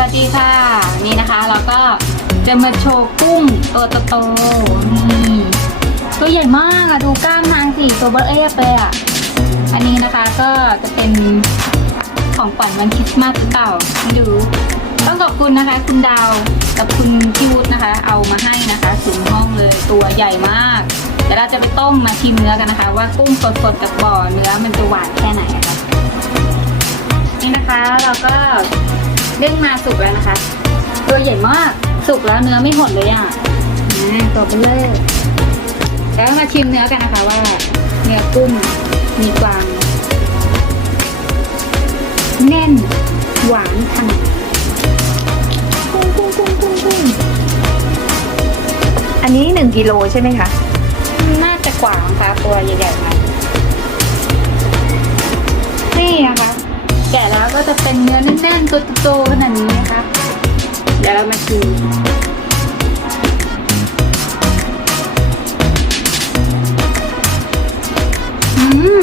สวัสดีค่ะ นี่นะคะเราก็จะมาโชว์กุ้งตัวโตๆนี่ตัวใหญ่มากอะดูกล้ามนางสิตัวเบอร์เอฟเลยอะอันนี้นะคะก็จะเป็นของขวัญวันคริสต์มาสหรือเปล่าไม่รู้ต้องขอบคุณนะคะ คุณดาวกับคุณพี่วุฒินะคะ เอามาให้นะคะถึงห้องเลยตัวใหญ่มากเดี๋ยวเราจะไปต้มมาชิมเนื้อกันนะคะ ว่ากุ้งสดๆกับบ่อเนื้อมันจะหวานแค่ไหนอะคะนี่นะคะเราก็ เด้งมาสุกแล้วนะคะ ตัวใหญ่มากสุกแล้วเนื้อไม่หดเลยอะอ่าตัวเบลเลอร์แล้วมาชิมเนื้อกันนะคะว่าเนื้อกุ้งมีกวางแน่น หวานขนาดกุ้งกุ้งกุ้งกุ้งกุ้งอันนี้หนึ่งกิโลใช่ไหมคะ น่าจะกว่านะคะตัวใหญ่ๆมา เป็นเนื้อแน่นๆตัวโตๆขนาดนี้นะคะเดี๋ยวเรามาชิมอืม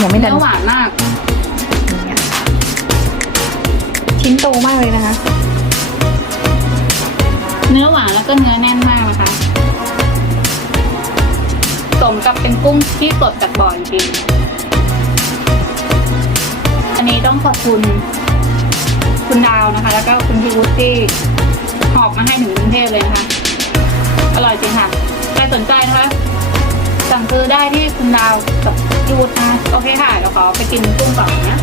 ยังไม่เนื้ทันอหวานมาก ชิ้นโตมากเลยนะคะ เนื้อหวานแล้วก็เนื้อแน่นมากนะคะ สมกับเป็นกุ้งที่สดจากบ่อจริงๆอันนี้ ต้องขอบคุณคุณดาวนะคะ แล้วก็คุณพี่วุฒิที่หอบมาให้ถึงกรุงเทพเลยนะคะ อร่อยจริงค่ะใครสนใจนะคะ สั่งซื้อได้ที่คุณดาวกับพี่วุฒินะโอเคค่ะเดี๋ยวขอไปกินกุ้งก่อนนะ